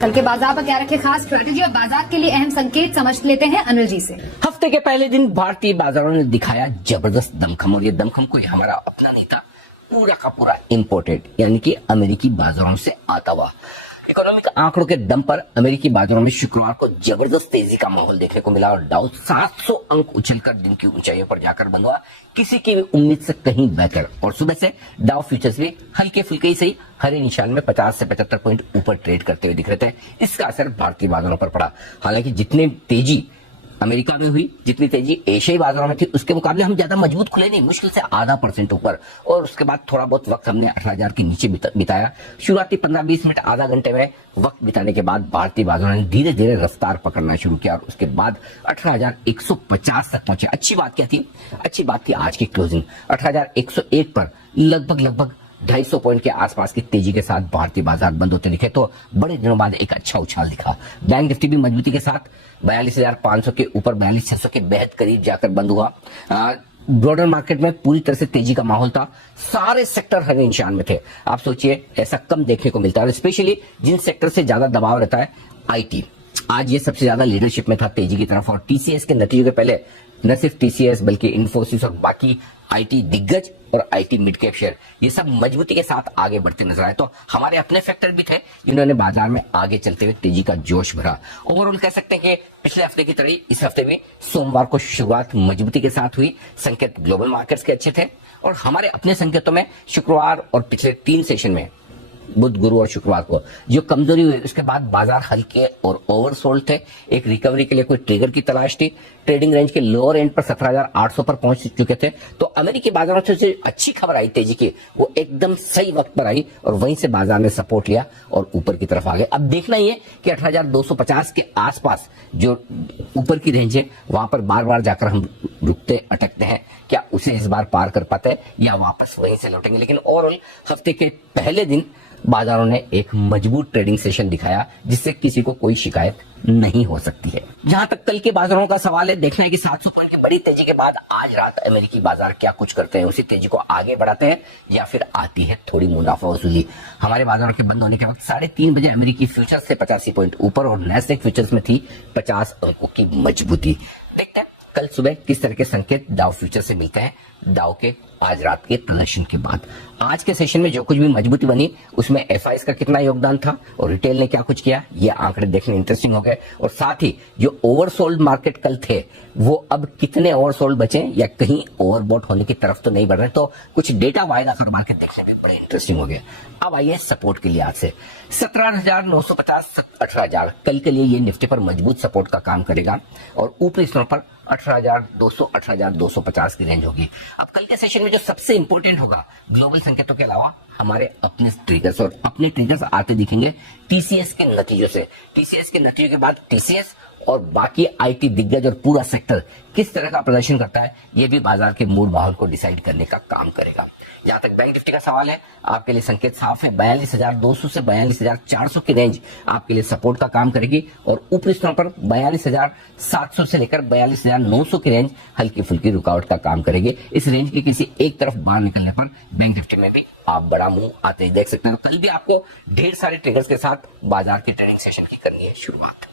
कल के बाजार पर क्या रखे खास स्ट्रेटेजी और बाजार के लिए अहम संकेत समझ लेते हैं अनिल जी से। हफ्ते के पहले दिन भारतीय बाजारों ने दिखाया जबरदस्त दमखम, और ये दमखम कोई हमारा अपना नहीं था, पूरा का पूरा इंपोर्टेड यानी कि अमेरिकी बाजारों से आता हुआ। इकोनॉमिक आंकड़ों के दम पर अमेरिकी बाजारों में शुक्रवार को जबरदस्त तेजी का माहौल देखने को मिला और डाउ 700 अंक उछलकर दिन की ऊंचाइयों पर जाकर बंद हुआ, किसी की भी उम्मीद से कहीं बेहतर। और सुबह से डाउ फ्यूचर्स भी हल्के फुल्के ही सही हरे निशान में 50 से 75 पॉइंट ऊपर ट्रेड करते हुए दिख रहे थे। इसका असर भारतीय बाजारों पर पड़ा। हालांकि जितनी तेजी अमेरिका में हुई, जितनी तेजी एशियाई बाजारों में थी, उसके मुकाबले हम ज्यादा मजबूत खुले नहीं, मुश्किल से ½ % ऊपर। और उसके बाद थोड़ा बहुत वक्त हमने 18,000 के नीचे बिताया। शुरुआती 15-20 मिनट आधा घंटे में वक्त बिताने के बाद भारतीय बाजारों ने धीरे धीरे रफ्तार पकड़ना शुरू किया और उसके बाद 18,150 तक पहुंचे। अच्छी बात क्या थी? अच्छी बात थी आज की क्लोजिंग 18,101 पर लगभग 250 पॉइंट के आसपास की तेजी के साथ भारतीय बाजार बंद होते दिखे, तो बड़े दिनों बाद एक अच्छा उछाल दिखा। बैंक निफ्टी भी मजबूती के साथ 42,500 के ऊपर 42,600 के बेहद करीब जाकर बंद हुआ। ब्रॉडर मार्केट में पूरी तरह से तेजी का माहौल था, सारे सेक्टर हरे निशान में थे। आप सोचिए, ऐसा कम देखने को मिलता है, और स्पेशली जिन सेक्टर से ज्यादा दबाव रहता है, आईटी आज ये सबसे ज्यादा लीडरशिप में था तेजी की तरफ। और टीसीएस के नतीजों के पहले न सिर्फ टीसीएस बल्कि इन्फोसिस और बाकी आईटी दिग्गज और आईटी मिड कैप शेयर ये सब मजबूती के साथ आगे बढ़ते नजर आए। तो हमारे अपने फैक्टर भी थे जिन्होंने बाजार में आगे चलते हुए तेजी का जोश भरा। ओवरऑल कह सकते हैं कि पिछले हफ्ते की तरह ही इस हफ्ते भी सोमवार को शुरुआत मजबूती के साथ हुई। संकेत ग्लोबल मार्केट्स के अच्छे थे और हमारे अपने संकेतों में शुक्रवार और पिछले 3 सेशन में बुध, गुरु और शुक्रवार को जो कमजोरी हुई, उसके बाद बाजार हल्के और ओवरसोल्ड थे। एक रिकवरी के लिए कोई ट्रिगर की तलाश थी। ट्रेडिंग रेंज के लोअर एंड पर 17,800 पर पहुंच चुके थे। तो अमेरिकी बाजारों से जो अच्छी खबर आई तेजी की, वो एकदम सही वक्त पर आई और वहीं से बाजार ने सपोर्ट लिया और ऊपर की तरफ आ गए। अब देखना ही है कि 18,250 के आसपास जो ऊपर की रेंज है, वहां पर बार बार जाकर हम रुकते अटकते हैं, क्या उसे इस बार पार कर पाते हैं या वापस वहीं से लौटेंगे। लेकिन ओवरऑल हफ्ते के पहले दिन बाजारों ने एक मजबूत ट्रेडिंग सेशन दिखाया जिससे किसी को कोई शिकायत नहीं हो सकती है। जहां तक कल के बाजारों का सवाल है, देखना है कि 700 पॉइंट की बड़ी तेजी के बाद आज रात अमेरिकी बाजार क्या कुछ करते हैं, उसी तेजी को आगे बढ़ाते हैं या फिर आती है थोड़ी मुनाफा वसूली। हमारे बाजारों के बंद होने के वक्त 3:30 बजे अमेरिकी फ्यूचर्स से 85 पॉइंट ऊपर और नैस्डैक फ्यूचर्स में थी 50 अंकों की मजबूती। देखते हैं कल सुबह किस तरह के संकेत डाउ फ्यूचर से मिलते हैं डाउ के आज रात के प्रदर्शन के बाद। आज के सेशन में जो कुछ भी मजबूती बनी उसमें एफआईएस का कितना योगदान था और रिटेल ने क्या कुछ किया, ये आंकड़े देखने इंटरेस्टिंग हो गए। और साथ ही जो ओवरसोल्ड मार्केट कल थे वो अब कितने ओवरसोल्ड बचे या कहीं ओवरबॉट होने की तरफ तो नहीं बढ़ रहे, तो कुछ डेटा वायदा कर मार्केट देखने में बड़े इंटरेस्टिंग हो गए। अब आइए सपोर्ट के लिए आज से 17,950 18,000 कल के लिए ये निफ्टी पर मजबूत सपोर्ट का काम करेगा और ऊपरी स्तरों पर 18,200 18,250 की रेंज होगी। अब कल के सेशन में जो सबसे इंपॉर्टेंट होगा, ग्लोबल संकेतों के अलावा हमारे अपने ट्रिगर्स, और अपने ट्रिगर्स आते दिखेंगे टीसीएस के नतीजों से। टीसीएस के नतीजों के बाद टीसीएस और बाकी आईटी दिग्गज और पूरा सेक्टर किस तरह का प्रदर्शन करता है, ये भी बाजार के मूड माहौल को डिसाइड करने का काम करेगा। जहां तक बैंक निफ्टी का सवाल है, आपके लिए संकेत साफ है। 42,200 से 42,400 की रेंज आपके लिए सपोर्ट का काम करेगी और ऊपरी स्तरों पर 42,700 से लेकर 42,900 की रेंज हल्की फुल्की रुकावट का काम करेगी। इस रेंज के किसी एक तरफ बाहर निकलने पर बैंक निफ्टी में भी आप बड़ा मुंह आते ही देख सकते हैं। कल भी आपको ढेर सारे ट्रिगर्स के साथ बाजार की ट्रेडिंग सेशन की करनी है शुरुआत।